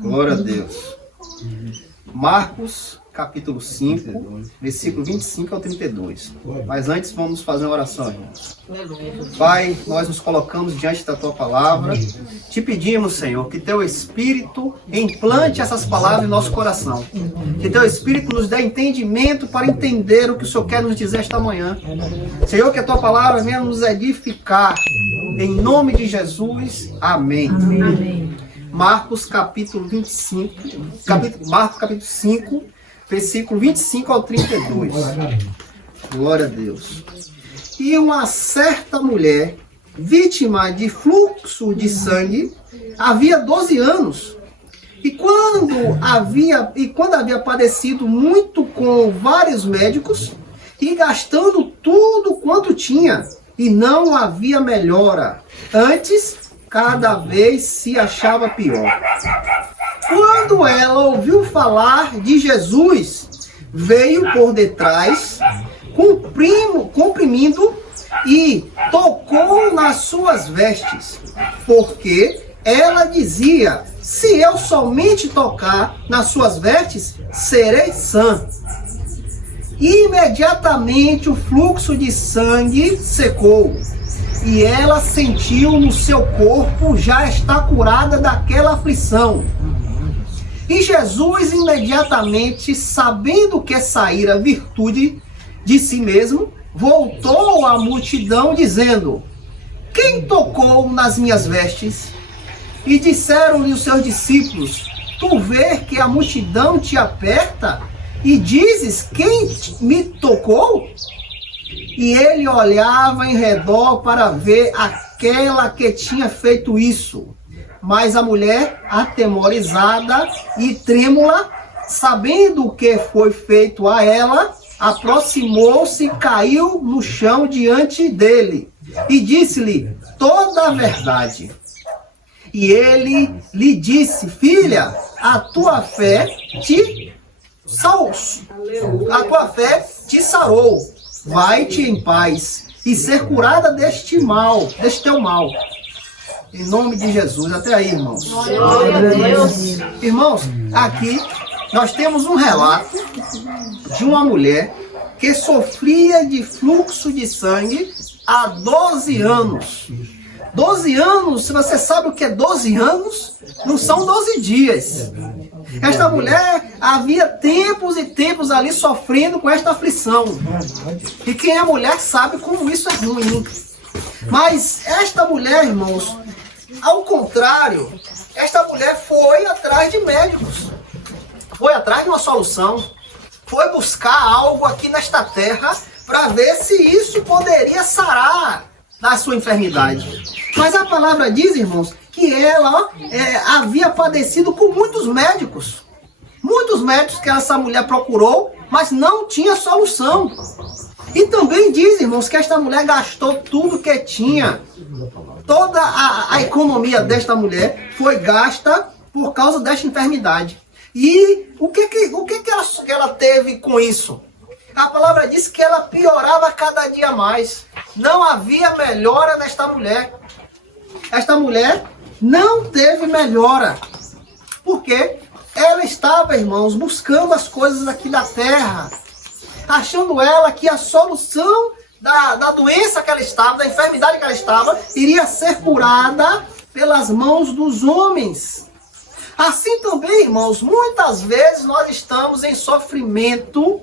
Glória a Deus. Marcos, capítulo 5, versículo 25 ao 32. Mas antes vamos fazer uma oração, irmãos. Pai, nós nos colocamos diante da Tua palavra. Te pedimos, Senhor, que Teu Espírito implante essas palavras em nosso coração. Que Teu Espírito nos dê entendimento para entender o que o Senhor quer nos dizer esta manhã. Senhor, que a Tua palavra venha nos edificar. Em nome de Jesus. Amém. Amém. Marcos capítulo 25, Marcos capítulo 5, versículo 25 ao 32. Glória a Deus. E uma certa mulher, vítima de fluxo de sangue, havia 12 anos. E quando havia padecido muito com vários médicos, e gastando tudo quanto tinha, e não havia melhora. Antes, cada vez se achava pior. Quando ela ouviu falar de Jesus, veio por detrás, comprimindo e tocou nas suas vestes, porque ela dizia: se eu somente tocar nas suas vestes, serei sã. Imediatamente o fluxo de sangue secou. E ela sentiu no seu corpo já está curada daquela aflição. E Jesus imediatamente, sabendo que saíra virtude de si mesmo, voltou à multidão dizendo: quem tocou nas minhas vestes? E disseram-lhe os seus discípulos: tu vês que a multidão te aperta e dizes: quem me tocou? E ele olhava em redor para ver aquela que tinha feito isso. Mas a mulher, atemorizada e trêmula, sabendo o que foi feito a ela, aproximou-se e caiu no chão diante dele. E disse-lhe toda a verdade. E ele lhe disse: filha, a tua fé te sarou. Vai-te em paz e ser curada deste teu mal. Em nome de Jesus. Até aí, irmãos. Glória a Deus. Irmãos, aqui nós temos um relato de uma mulher que sofria de fluxo de sangue há 12 anos. 12 anos, se você sabe o que é 12 anos, não são 12 dias. Esta mulher havia tempos e tempos ali sofrendo com esta aflição. E quem é mulher sabe como isso é ruim. Mas esta mulher, irmãos, ao contrário, esta mulher foi atrás de médicos. Foi atrás de uma solução. Foi buscar algo aqui nesta terra para ver se isso poderia sarar da sua enfermidade. Mas a palavra diz, irmãos, que ela havia padecido com muitos médicos. Muitos médicos que essa mulher procurou, mas não tinha solução. E também diz, irmãos, que esta mulher gastou tudo que tinha. Toda a economia desta mulher foi gasta por causa desta enfermidade. E o que ela teve com isso? A palavra diz que ela piorava cada dia mais. Não havia melhora nesta mulher. Esta mulher não teve melhora. Porque ela estava, irmãos, buscando as coisas aqui da terra. Achando ela que a solução da doença que ela estava, da enfermidade que ela estava, iria ser curada pelas mãos dos homens. Assim também, irmãos, muitas vezes nós estamos em sofrimento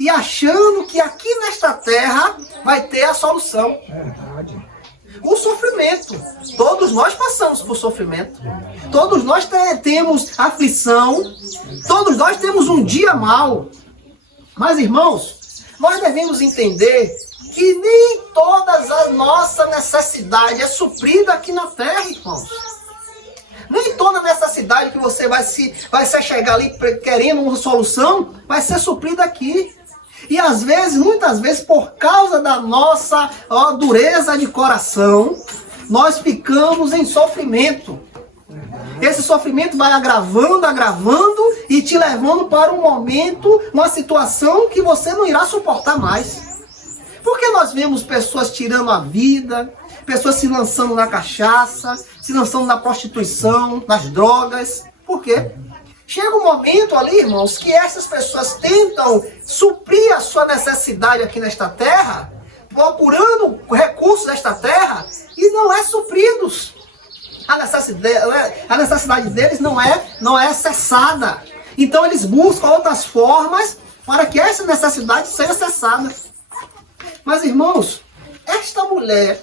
e achando que aqui nesta terra vai ter a solução. O sofrimento. Todos nós passamos por sofrimento. Todos nós temos aflição. Todos nós temos um dia mau. Mas, irmãos, nós devemos entender que nem todas a nossa necessidade é suprida aqui na terra, irmãos. Nem toda necessidade que você vai se chegar ali querendo uma solução vai ser suprida aqui. E às vezes, muitas vezes, por causa da nossa dureza de coração, nós ficamos em sofrimento. Esse sofrimento vai agravando e te levando para um momento, uma situação que você não irá suportar mais. Porque nós vemos pessoas tirando a vida, pessoas se lançando na cachaça, se lançando na prostituição, nas drogas. Por quê? Chega um momento ali, irmãos, que essas pessoas tentam suprir a sua necessidade aqui nesta terra, procurando recursos desta terra, e não é supridos. A necessidade deles não é cessada. Então eles buscam outras formas para que essa necessidade seja cessada. Mas, irmãos, esta mulher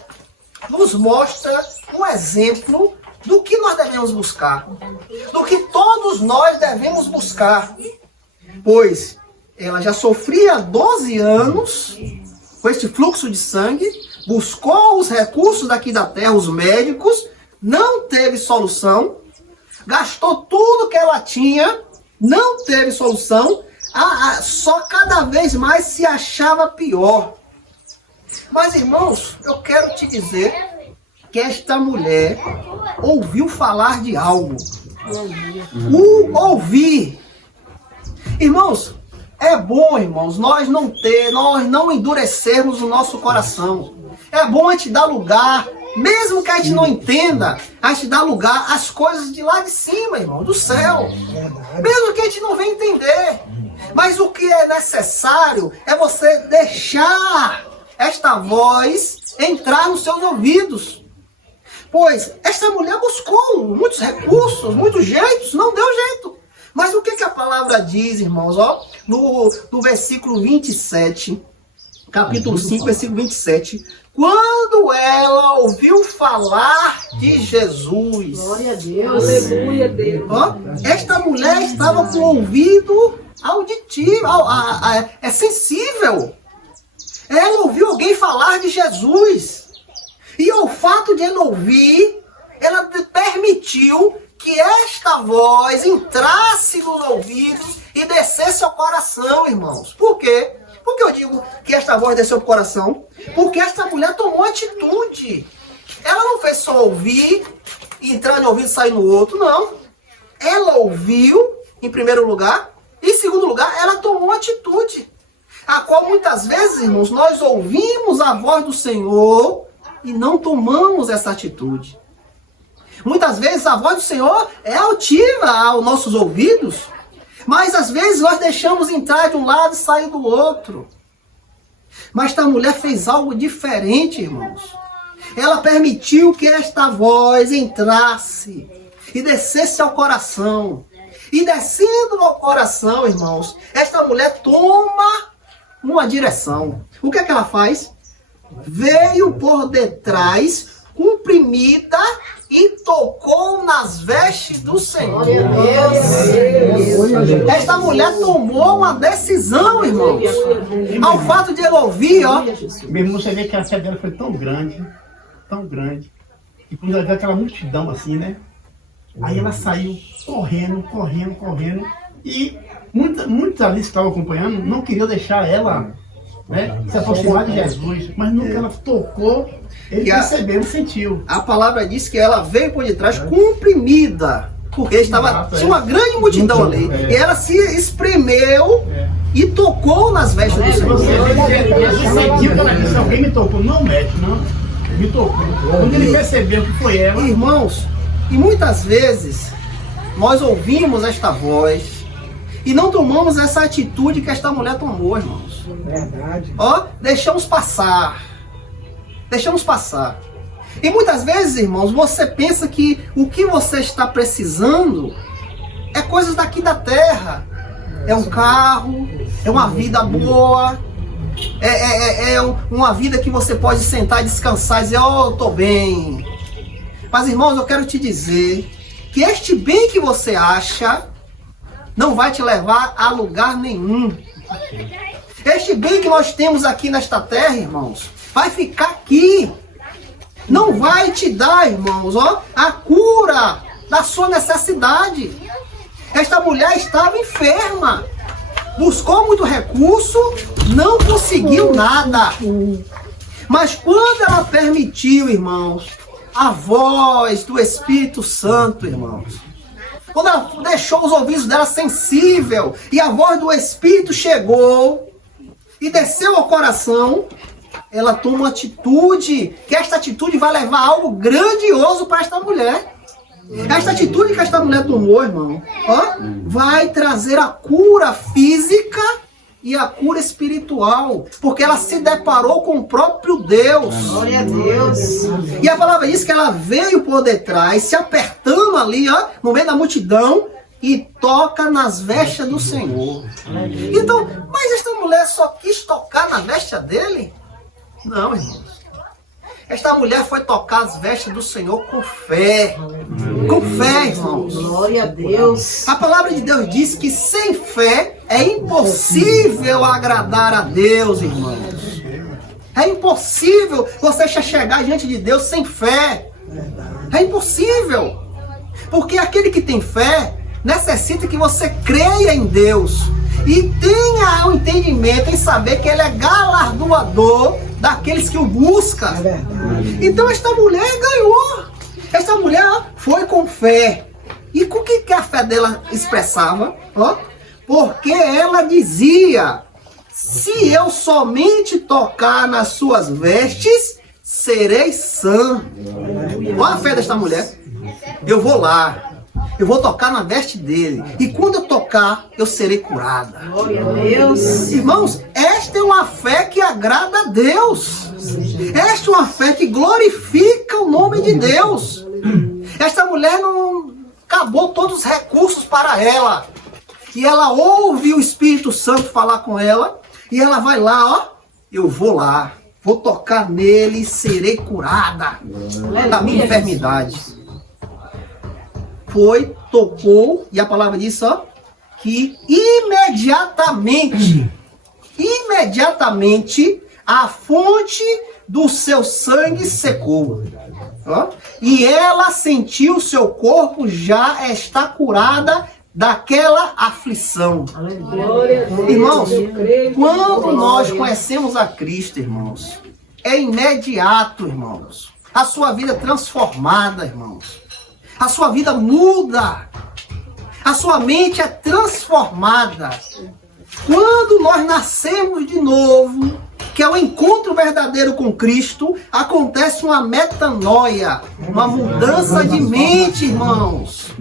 nos mostra um exemplo do que nós devemos buscar, do que todos nós devemos buscar, pois ela já sofria 12 anos com este fluxo de sangue, buscou os recursos daqui da terra, os médicos, não teve solução, gastou tudo que ela tinha, não teve solução, só cada vez mais se achava pior. Mas, irmãos, eu quero te dizer que esta mulher ouviu falar de algo. Ouvir. Irmãos, é bom, irmãos, nós não endurecermos o nosso coração. É bom a gente dar lugar, mesmo que a gente não entenda, a gente dar lugar às coisas de lá de cima, irmão, do céu. Mesmo que a gente não venha entender. Mas o que é necessário é você deixar esta voz entrar nos seus ouvidos. Pois esta mulher buscou muitos recursos, muitos jeitos, não deu jeito. Mas o que a palavra diz, irmãos? Ó, no versículo 27, capítulo 5, versículo 27. Quando ela ouviu falar de Jesus. Glória a Deus. Aleluia, Deus. Ó, esta mulher estava com o ouvido auditivo, é sensível. Ela ouviu alguém falar de Jesus. E ao fato de ela ouvir, ela permitiu que esta voz entrasse nos ouvidos e descesse ao coração, irmãos. Por quê? Por que eu digo que esta voz desceu ao coração? Porque esta mulher tomou atitude. Ela não fez só ouvir, entrar no ouvido e sair no outro, não. Ela ouviu, em primeiro lugar, e em segundo lugar, ela tomou atitude. A qual muitas vezes, irmãos, nós ouvimos a voz do Senhor e não tomamos essa atitude. Muitas vezes a voz do Senhor é altiva aos nossos ouvidos, mas às vezes nós deixamos entrar de um lado e sair do outro. Mas esta mulher fez algo diferente, irmãos. Ela permitiu que esta voz entrasse e descesse ao coração. E descendo ao coração, irmãos, esta mulher toma uma direção. O que é que ela faz? Veio por detrás, comprimida, e tocou nas vestes do Senhor. Esta mulher tomou uma decisão, irmãos. Ao fato de ela ouvir, ó. Mesmo você vê que a fé dela foi tão grande, e quando ela viu aquela multidão assim, né? Aí ela saiu correndo, e muitos ali que estavam acompanhando não queriam deixar ela, né, se aproximar de Jesus, mas nunca ela tocou, ele percebeu, sentiu. A palavra diz que ela veio por detrás comprimida, porque tinha uma grande multidão ali, e ela se espremeu e tocou nas vestes do Senhor. Jesus sentiu que ela disse: alguém me tocou, não mexe, não, me tocou. Quando ele percebeu que foi ela. Irmãos, e muitas vezes nós ouvimos esta voz e não tomamos essa atitude que esta mulher tomou, irmãos. Verdade. Ó, deixamos passar. E muitas vezes, irmãos, você pensa que o que você está precisando é coisas daqui da terra. É um carro, é uma vida boa, é uma vida que você pode sentar e descansar e dizer: oh, eu estou bem. Mas, irmãos, eu quero te dizer que este bem que você acha não vai te levar a lugar nenhum. Este bem que nós temos aqui nesta terra, irmãos, vai ficar aqui. Não vai te dar, irmãos, ó, a cura da sua necessidade. Esta mulher estava enferma. Buscou muito recurso, não conseguiu nada. Mas quando ela permitiu, irmãos, a voz do Espírito Santo, irmãos, quando ela deixou os ouvidos dela sensível e a voz do Espírito chegou e desceu ao coração, ela toma uma atitude, que esta atitude vai levar algo grandioso para esta mulher. Esta atitude que esta mulher tomou, irmão, vai trazer a cura física e a cura espiritual, porque ela se deparou com o próprio Deus. Glória a Deus. E a palavra diz que ela veio por detrás, se apertando ali, no meio da multidão, e toca nas vestes do Senhor. Então, mas esta mulher só quis tocar na veste dele? Não, irmãos. Esta mulher foi tocar as vestes do Senhor com fé. Com fé, irmãos. Glória a Deus. A palavra de Deus diz que sem fé é impossível agradar a Deus, irmãos. É impossível você chegar diante de Deus sem fé. É impossível. Porque aquele que tem fé necessita que você creia em Deus e tenha o entendimento em saber que Ele é galardoador daqueles que o buscam. Então esta mulher ganhou. Esta mulher foi com fé. E com o que a fé dela expressava? Porque ela dizia: se eu somente tocar nas suas vestes, serei sã. Olha a fé desta mulher. Eu vou lá. Eu vou tocar na veste dele. E quando eu tocar, eu serei curada. Glória a Deus. Irmãos, esta é uma fé que agrada a Deus. Esta é uma fé que glorifica o nome de Deus. Esta mulher não acabou todos os recursos para ela. E ela ouve o Espírito Santo falar com ela. E ela vai lá, eu vou lá. Vou tocar nele e serei curada da minha enfermidade. Foi, tocou, e a palavra diz que imediatamente a fonte do seu sangue secou. E ela sentiu seu corpo já está curada daquela aflição. Irmãos, quando nós conhecemos a Cristo, irmãos, é imediato, irmãos. A sua vida é transformada, irmãos. A sua vida muda. A sua mente é transformada. Quando nós nascemos de novo, que é o encontro verdadeiro com Cristo, acontece uma metanoia, uma mudança de mente, irmãos.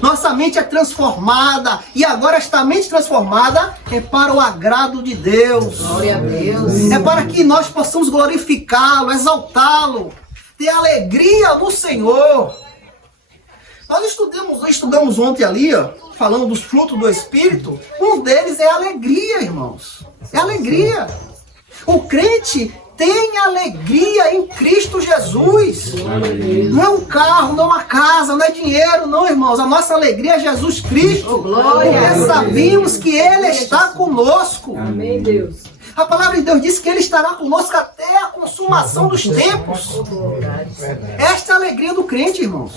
Nossa mente é transformada. E agora esta mente transformada é para o agrado de Deus. Glória a Deus. É para que nós possamos glorificá-lo, exaltá-lo, ter alegria no Senhor. Nós estudamos ontem ali, falando dos frutos do Espírito. Um deles é a alegria, irmãos. É alegria. O crente tem alegria em Cristo Jesus. Não é um carro, não é uma casa, não é dinheiro, não, irmãos. A nossa alegria é Jesus Cristo. Porque sabemos que Ele está conosco. Amém, Deus. A palavra de Deus diz que Ele estará conosco até a consumação dos tempos. Esta é a alegria do crente, irmãos.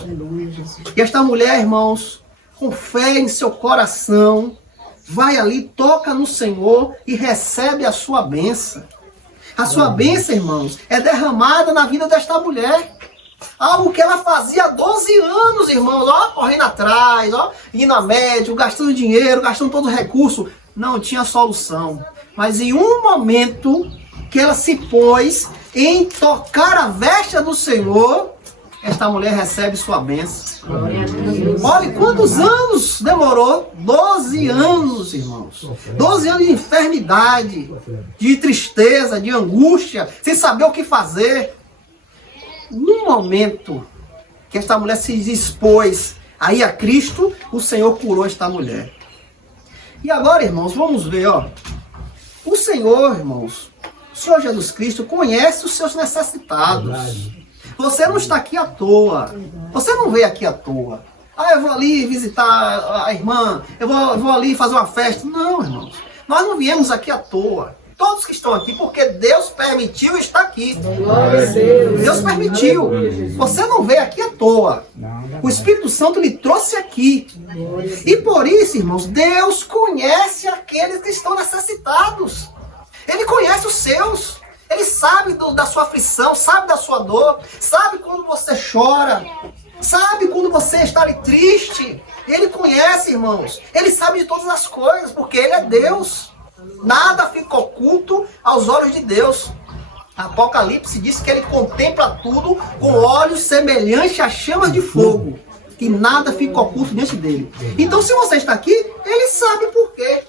E esta mulher, irmãos, com fé em seu coração, vai ali, toca no Senhor e recebe a sua bênção. A sua bênção, irmãos, é derramada na vida desta mulher. Algo que ela fazia há 12 anos, irmãos, correndo atrás, indo a médico, gastando dinheiro, gastando todo o recurso. Não tinha solução. Mas em um momento que ela se pôs em tocar a veste do Senhor, esta mulher recebe sua bênção. Olha quantos anos demorou? 12 anos, irmãos. 12 anos de enfermidade, de tristeza, de angústia, sem saber o que fazer. No momento que esta mulher se dispôs aí a Cristo, o Senhor curou esta mulher. E agora, irmãos, vamos ver, o Senhor, irmãos, o Senhor Jesus Cristo conhece os seus necessitados. Você não está aqui à toa. Você não veio aqui à toa. Eu vou ali visitar a irmã, eu vou ali fazer uma festa. Não, irmãos, nós não viemos aqui à toa. Todos que estão aqui, porque Deus permitiu estar aqui. Glória a Deus. Deus permitiu. Você não veio aqui à toa. O Espírito Santo lhe trouxe aqui. E por isso, irmãos, Deus conhece aqueles que estão necessitados. Ele conhece os seus. Ele sabe da sua aflição, sabe da sua dor, sabe quando você chora, sabe quando você está ali triste. Ele conhece, irmãos. Ele sabe de todas as coisas, porque Ele é Deus. Nada fica oculto aos olhos de Deus. Apocalipse diz que ele contempla tudo com olhos semelhantes a chamas de fogo. E nada fica oculto diante dele. Então, se você está aqui, ele sabe por quê.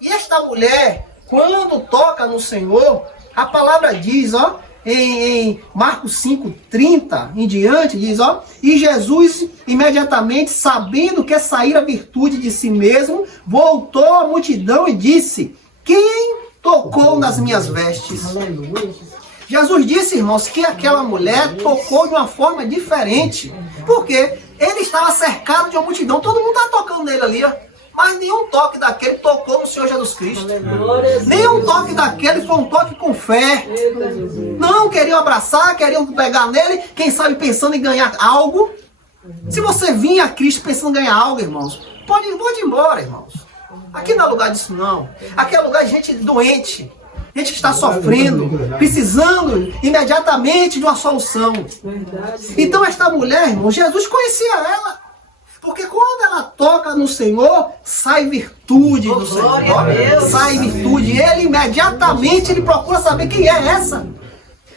E esta mulher, quando toca no Senhor, a palavra diz, ó, em Marcos 5:30 em diante, diz, ó, e Jesus, imediatamente, sabendo que saíra a virtude de si mesmo, voltou à multidão e disse: quem tocou nas minhas vestes? Aleluia. Jesus disse, irmãos, que aquela mulher tocou de uma forma diferente. Por quê? Ele estava cercado de uma multidão, todo mundo estava tocando nele ali, ó. Mas nenhum toque daquele tocou no Senhor Jesus Cristo. Nenhum toque daquele foi um toque com fé. Não queriam abraçar, queriam pegar nele, quem sabe pensando em ganhar algo. Se você vinha a Cristo pensando em ganhar algo, irmãos, pode ir embora, irmãos. Aqui não é lugar disso, não. Aqui é lugar de gente doente. Gente que está sofrendo, precisando imediatamente de uma solução. Então esta mulher, irmão, Jesus conhecia ela. Porque quando ela toca no Senhor, sai virtude do Senhor. Sai virtude. Ele imediatamente ele procura saber quem é essa.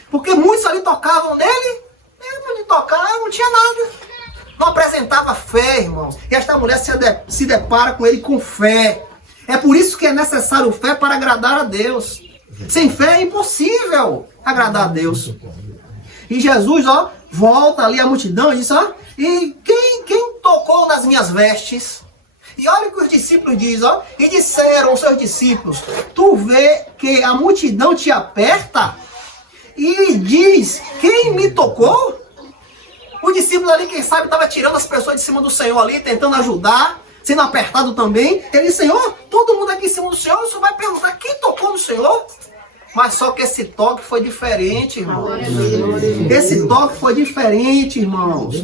Porque muitos ali tocavam nele, mesmo de tocar, não tinha nada. Não apresentava fé, irmãos. E esta mulher se depara com ele com fé. É por isso que é necessário fé para agradar a Deus. Sem fé é impossível agradar a Deus. E Jesus, ó, volta ali a multidão e diz, ó, e quem tocou nas minhas vestes? E olha o que os discípulos dizem, ó, e disseram aos seus discípulos, tu vê que a multidão te aperta e diz, quem me tocou? O discípulo ali, quem sabe, estava tirando as pessoas de cima do Senhor ali, tentando ajudar, sendo apertado também. Ele disse, Senhor, todo mundo aqui em cima do Senhor, o Senhor vai perguntar, quem tocou no Senhor? Mas só que esse toque foi diferente, irmãos. Esse toque foi diferente, irmãos.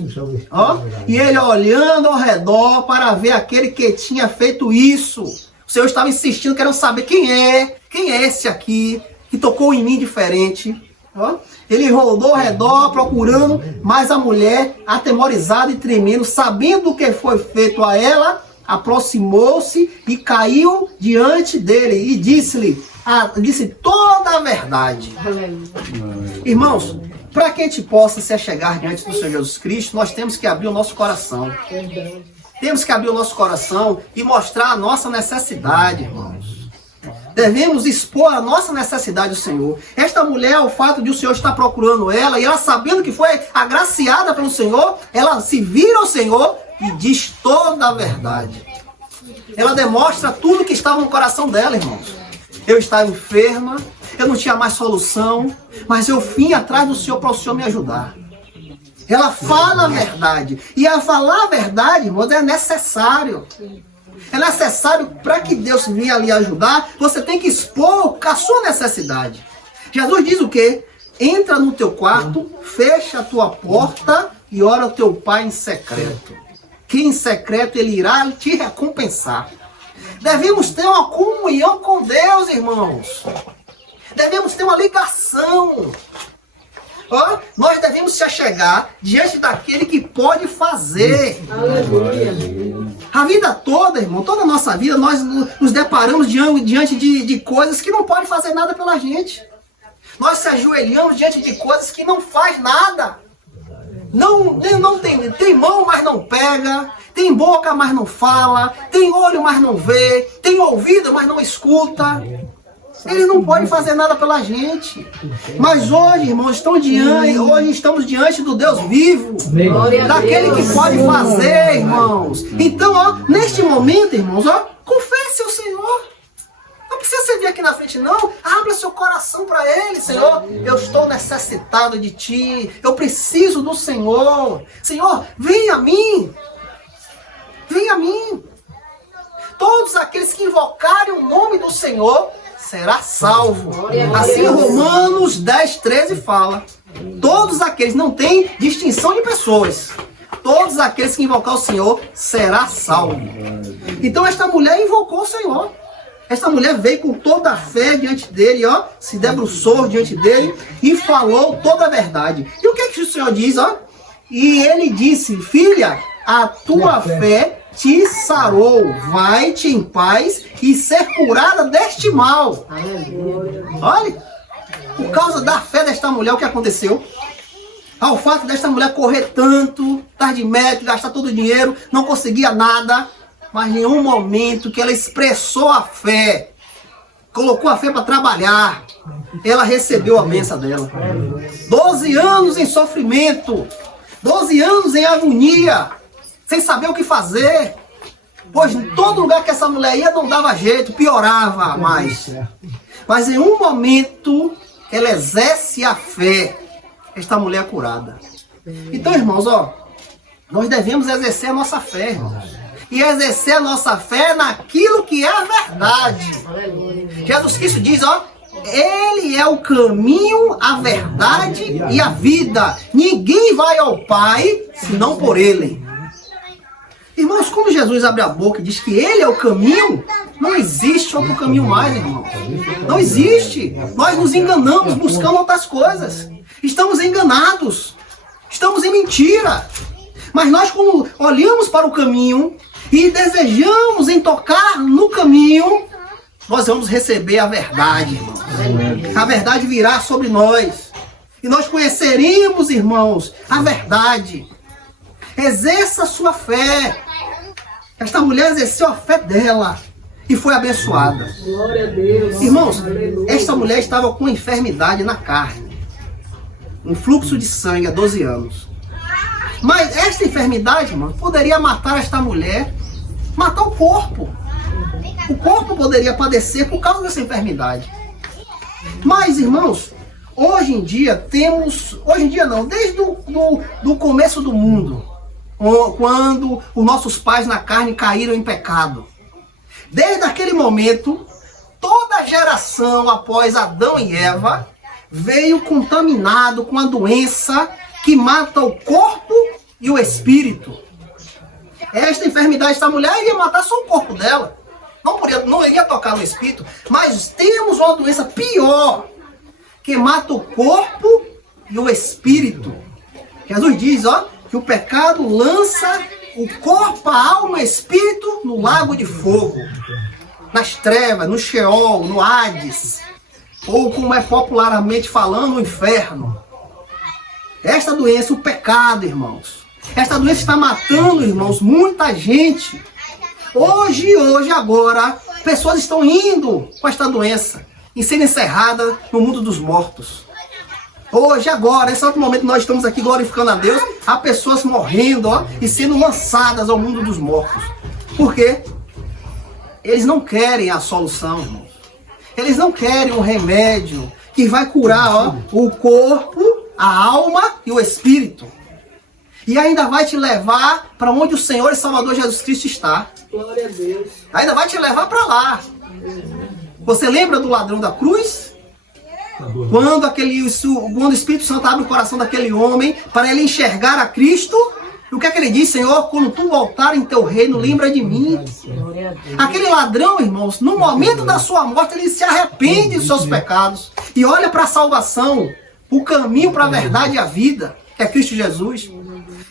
Ó, e ele olhando ao redor para ver aquele que tinha feito isso. O Senhor estava insistindo, querendo saber quem é esse aqui que tocou em mim diferente. Ó, ele rodou ao redor procurando, mas a mulher, atemorizada e tremendo, sabendo o que foi feito a ela, aproximou-se e caiu diante dele e disse toda a verdade. Irmãos, para que a gente possa se achegar diante do Senhor Jesus Cristo, nós temos que abrir o nosso coração. Temos que abrir o nosso coração e mostrar a nossa necessidade, irmãos. Devemos expor a nossa necessidade ao Senhor. Esta mulher, o fato de o Senhor estar procurando ela, e ela sabendo que foi agraciada pelo Senhor, ela se vira ao Senhor e diz toda a verdade. Ela demonstra tudo que estava no coração dela, irmãos. Eu estava enferma, eu não tinha mais solução, mas eu vim atrás do Senhor para o Senhor me ajudar. Ela fala a verdade. E a falar a verdade, irmãos, é necessário. É necessário para que Deus venha ali ajudar, você tem que expor a sua necessidade. Jesus diz o quê? Entra no teu quarto, fecha a tua porta e ora ao teu pai em secreto. Que em secreto ele irá te recompensar. Devemos ter uma comunhão com Deus, irmãos. Devemos ter uma ligação. Ó, nós devemos se achegar diante daquele que pode fazer. Aleluia. A vida toda, irmão, toda a nossa vida, nós nos deparamos diante de coisas que não podem fazer nada pela gente. Nós se ajoelhamos diante de coisas que não faz nada. Não tem mão, mas não pega. Tem boca, mas não fala. Tem olho, mas não vê. Tem ouvido, mas não escuta. Ele não pode fazer nada pela gente. Mas hoje, irmãos, hoje estamos diante do Deus vivo. Daquele que pode fazer, irmãos. Então, ó, neste momento, irmãos, ó, confesse ao Senhor. Não precisa você vir aqui na frente, não. Abra seu coração para Ele, Senhor. Eu estou necessitado de Ti. Eu preciso do Senhor. Senhor, vem a mim. Vem a mim. Todos aqueles que invocarem o nome do Senhor será salvo. Assim Romanos 10:13 fala. Todos aqueles, não tem distinção de pessoas. Todos aqueles que invocar o Senhor será salvo. Então esta mulher invocou o Senhor. Esta mulher veio com toda a fé diante dele, ó, se debruçou diante dele e falou toda a verdade. E o que o Senhor diz, ó? E ele disse, filha, a tua fé te sarou, vai-te em paz e ser curada deste mal. Olha, Por causa da fé desta mulher, o que aconteceu? Ao fato desta mulher correr tanto, estar de médico, gastar todo o dinheiro, não conseguia nada, mas em nenhum momento que ela expressou a fé, colocou a fé para trabalhar, ela recebeu a bênção dela. 12 anos em sofrimento, 12 anos em agonia, sem saber o que fazer. Pois em todo lugar que essa mulher ia não dava jeito, piorava mais. Mas em um momento ela exerce a fé, esta mulher é curada. Então, irmãos, nós devemos exercer a nossa fé, irmãos. E exercer a nossa fé naquilo que é a verdade. Jesus Cristo diz, Ele é o caminho, a verdade e a vida. Ninguém vai ao Pai senão por Ele. Irmãos, quando Jesus abre a boca e diz que Ele é o caminho, não existe outro caminho mais, irmãos. Não existe. Nós nos enganamos buscando outras coisas. Estamos enganados. Estamos em mentira. Mas nós, quando olhamos para o caminho e desejamos em tocar no caminho, nós vamos receber a verdade, irmãos. A verdade virá sobre nós. E nós conheceremos, irmãos, a verdade. Exerça a sua fé. Esta mulher exerceu a fé dela e foi abençoada. Glória a Deus. Irmãos, Aleluia. esta mulher estava com enfermidade na carne. Um fluxo de sangue há 12 anos. Mas esta enfermidade, irmão, poderia matar esta mulher, matar o corpo. O corpo poderia padecer por causa dessa enfermidade. Mas, irmãos, hoje em dia temos... Hoje em dia não, desde do começo do mundo, quando os nossos pais na carne caíram em pecado. Desde aquele momento, toda geração após Adão e Eva veio contaminado com a doença que mata o corpo e o espírito. Esta enfermidade, esta mulher iria matar só o corpo dela. Não iria tocar no espírito. Mas temos uma doença pior, que mata o corpo e o espírito. Jesus diz, que o pecado lança o corpo, a alma e o espírito no lago de fogo. Nas trevas, no Sheol, no Hades. Ou como é popularmente falando, no inferno. Esta doença, o pecado, irmãos. Esta doença está matando, irmãos, muita gente. Hoje, agora, pessoas estão indo com esta doença e sendo encerradas no mundo dos mortos. Hoje, agora, nesse outro momento nós estamos aqui glorificando a Deus, há pessoas morrendo e sendo lançadas ao mundo dos mortos. Por quê? Eles não querem a solução, irmãos. Eles não querem um remédio que vai curar o corpo, a alma e o espírito. E ainda vai te levar para onde o Senhor e Salvador Jesus Cristo está. Glória a Deus. Ainda vai te levar para lá. Você lembra do ladrão da cruz? Quando o Espírito Santo abre o coração daquele homem para ele enxergar a Cristo, e o que é que ele diz? Senhor, quando tu voltar em teu reino, lembra de mim. Glória a Deus. Aquele ladrão, irmãos, no momento da sua morte, ele se arrepende dos seus pecados e olha para a salvação, o caminho para a verdade e a vida, que é Cristo Jesus.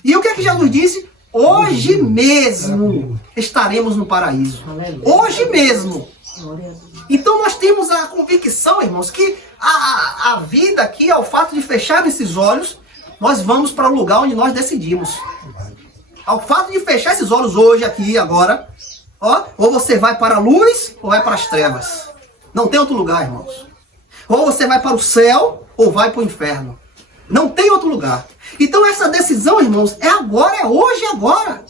E o que é que Jesus disse? Hoje mesmo estaremos no paraíso. Hoje mesmo. Glória a Deus. Então nós temos a convicção, irmãos, que a vida aqui, ao fato de fechar esses olhos, nós vamos para o lugar onde nós decidimos. Ao fato de fechar esses olhos hoje, aqui, agora, ou você vai para a luz ou vai para as trevas. Não tem outro lugar, irmãos. Ou você vai para o céu ou vai para o inferno. Não tem outro lugar. Então essa decisão, irmãos, é agora, é hoje, é agora.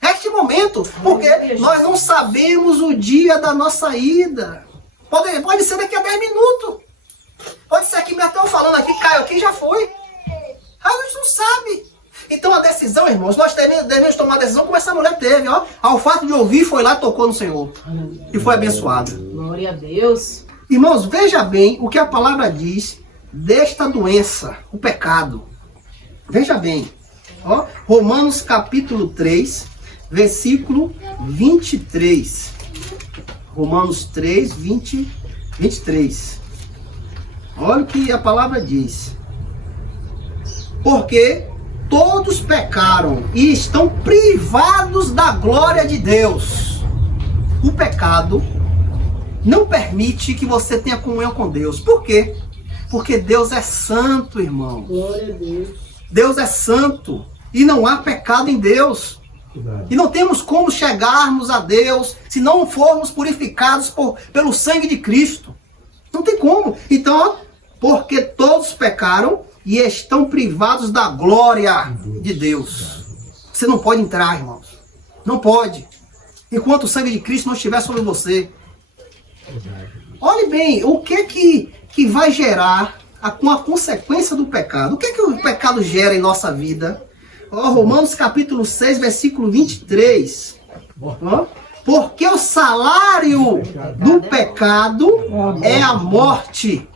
É este momento. Porque nós não sabemos o dia da nossa ida. Pode ser daqui a 10 minutos. Pode ser aqui, até eu falando aqui, Caio aqui já foi. A gente não sabe. Então a decisão, irmãos, nós devemos tomar a decisão como essa mulher teve. Ao fato de ouvir, foi lá, tocou no Senhor. E foi abençoada. Glória a Deus. Irmãos, veja bem o que a palavra diz desta doença, o pecado. Veja bem, Romanos capítulo 3, versículo 23. Romanos 3, 23. Olha o que a palavra diz. Porque todos pecaram e estão privados da glória de Deus. O pecado não permite que você tenha comunhão com Deus. Por quê? Porque Deus é santo, irmão. Glória a Deus. Deus é santo. E não há pecado em Deus. E não temos como chegarmos a Deus se não formos purificados pelo sangue de Cristo. Não tem como. Então, porque todos pecaram e estão privados da glória de Deus. Você não pode entrar, irmãos. Não pode. Enquanto o sangue de Cristo não estiver sobre você. Olhe bem, o que vai gerar com a consequência do pecado? O que o pecado gera em nossa vida? Romanos capítulo 6, versículo 23. Porque o salário do pecado é a morte.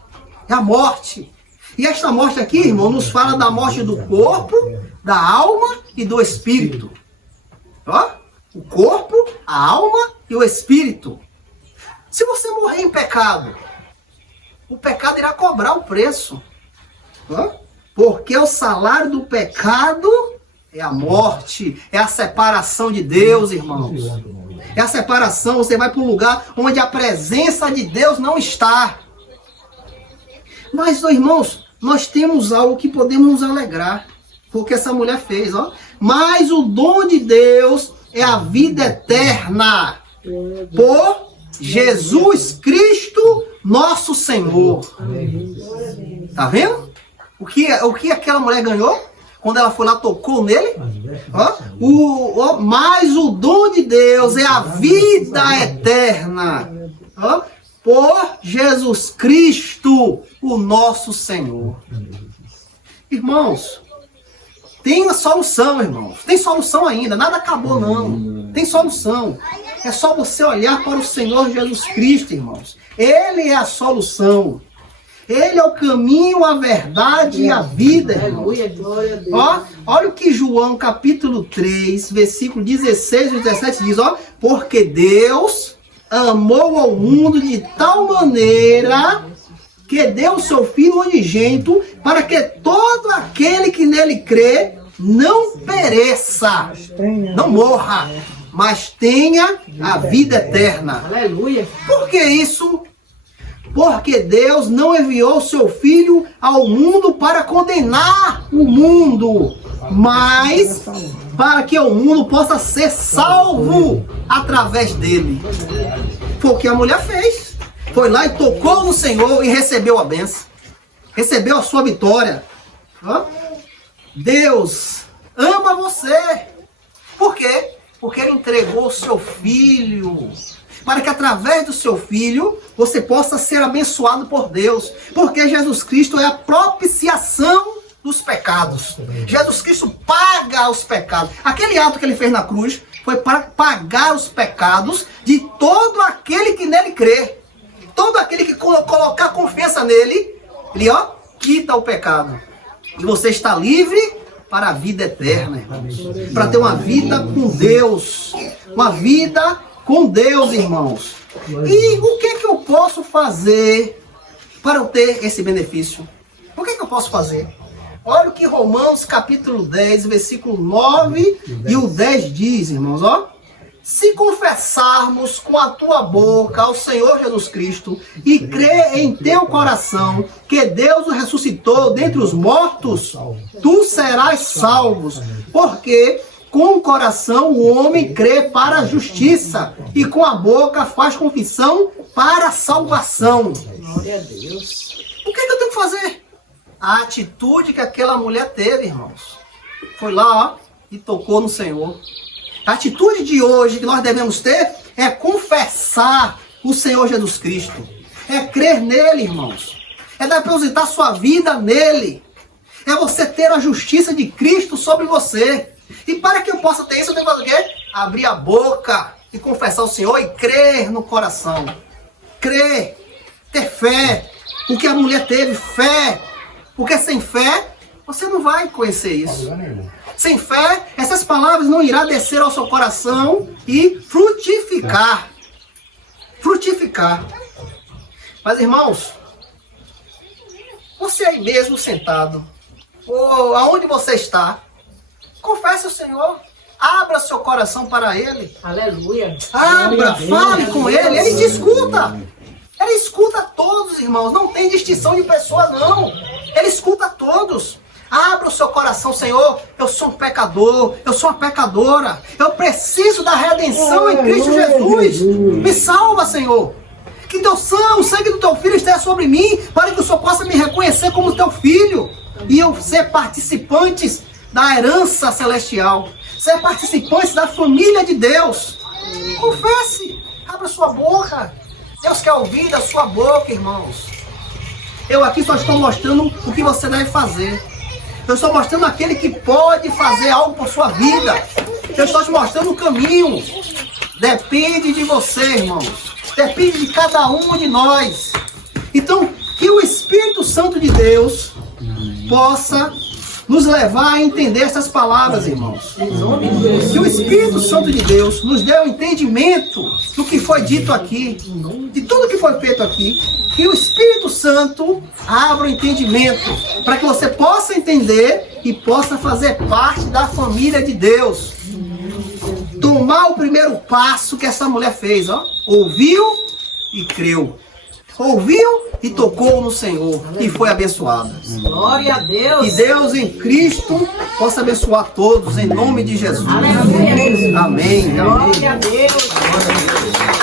É a morte. E esta morte aqui, irmão, nos fala da morte do corpo, da alma e do espírito. O corpo, a alma e o espírito. Se você morrer em pecado, o pecado irá cobrar o preço. Porque o salário do pecado é a morte, é a separação de Deus, irmãos. É a separação, você vai para um lugar onde a presença de Deus não está. Mas, irmãos, nós temos algo que podemos nos alegrar. Foi o que essa mulher fez, Mas o dom de Deus é a vida eterna. Por Jesus Cristo, nosso Senhor. Tá vendo? O que aquela mulher ganhou? Quando ela foi lá, tocou nele. Mas o dom de Deus é a vida eterna. Por Jesus Cristo, o nosso Senhor. Irmãos, tem uma solução, irmãos. Tem solução ainda. Nada acabou, não. Tem solução. É só você olhar para o Senhor Jesus Cristo, irmãos. Ele é a solução. Ele é o caminho, a verdade e a vida, irmãos. Aleluia, glória a Deus. Olha o que João capítulo 3, versículo 16 e 17 diz. Porque Deus amou ao mundo de tal maneira que deu o seu Filho unigênito para que todo aquele que nele crê não pereça, não morra, mas tenha a vida eterna. Aleluia. Por que isso? Porque Deus não enviou o seu Filho ao mundo para condenar o mundo, mas para que o mundo possa ser salvo através dele. Foi o que a mulher fez. Foi lá e tocou no Senhor e recebeu a bênção. Recebeu a sua vitória. Deus ama você. Por quê? Porque Ele entregou o seu Filho. Para que através do seu Filho você possa ser abençoado por Deus. Porque Jesus Cristo é a propiciação dos pecados. Jesus Cristo paga os pecados. Aquele ato que Ele fez na cruz foi para pagar os pecados de todo aquele que nele crê. Todo aquele que colocar confiança nele, ele quita o pecado. E você está livre para a vida eterna, irmãos. Para ter uma vida com Deus. Uma vida com Deus, irmãos. E o que eu posso fazer para eu ter esse benefício? O que eu posso fazer? Olha o que Romanos capítulo 10, versículo 9 e o 10 diz, irmãos. Se confessarmos com a tua boca ao Senhor Jesus Cristo e crer em teu coração que Deus o ressuscitou dentre os mortos, tu serás salvo. Porque com o coração o homem crê para a justiça e com a boca faz confissão para a salvação. Glória a Deus. O que eu tenho que fazer? A atitude que aquela mulher teve, irmãos. Foi lá, e tocou no Senhor. A atitude de hoje que nós devemos ter é confessar o Senhor Jesus Cristo. É crer nele, irmãos. É depositar sua vida nele. É você ter a justiça de Cristo sobre você. E para que eu possa ter isso, eu tenho que fazer o quê? Abrir a boca e confessar o Senhor e crer no coração. Crer. Ter fé. O que a mulher teve, fé. Porque sem fé, você não vai conhecer isso. Sem fé, essas palavras não irão descer ao seu coração e frutificar. Frutificar. Mas, irmãos, você aí mesmo sentado, ou aonde você está, confesse ao Senhor. Abra seu coração para Ele. Aleluia. Abra, fale com Ele. Ele te escuta. Ele escuta todos, irmãos. Não tem distinção de pessoa, não. Ele escuta a todos. Abra o seu coração, Senhor. Eu sou um pecador, eu sou uma pecadora. Eu preciso da redenção em Cristo Jesus. Me salva, Senhor. Que teu sangue, o sangue do teu filho esteja sobre mim, para que o Senhor possa me reconhecer como teu filho. E eu ser participantes da herança celestial. Ser participantes da família de Deus. Confesse. Abra sua boca. Deus quer ouvir da sua boca, irmãos. Eu aqui só estou mostrando o que você deve fazer. Eu estou mostrando aquele que pode fazer algo por sua vida. Eu estou te mostrando o caminho. Depende de você, irmãos. Depende de cada um de nós. Então, que o Espírito Santo de Deus possa nos levar a entender essas palavras, irmãos. Que o Espírito Santo de Deus nos dê o entendimento do que foi dito aqui, de tudo que foi feito aqui. Que o Espírito Santo abra o entendimento para que você possa entender e possa fazer parte da família de Deus. Tomar o primeiro passo que essa mulher fez, ó. Ouviu e creu. Ouviu e tocou no Senhor e foi abençoada. Glória a Deus. Que Deus em Cristo possa abençoar todos em nome de Jesus. Aleluia. Amém. Glória a Deus.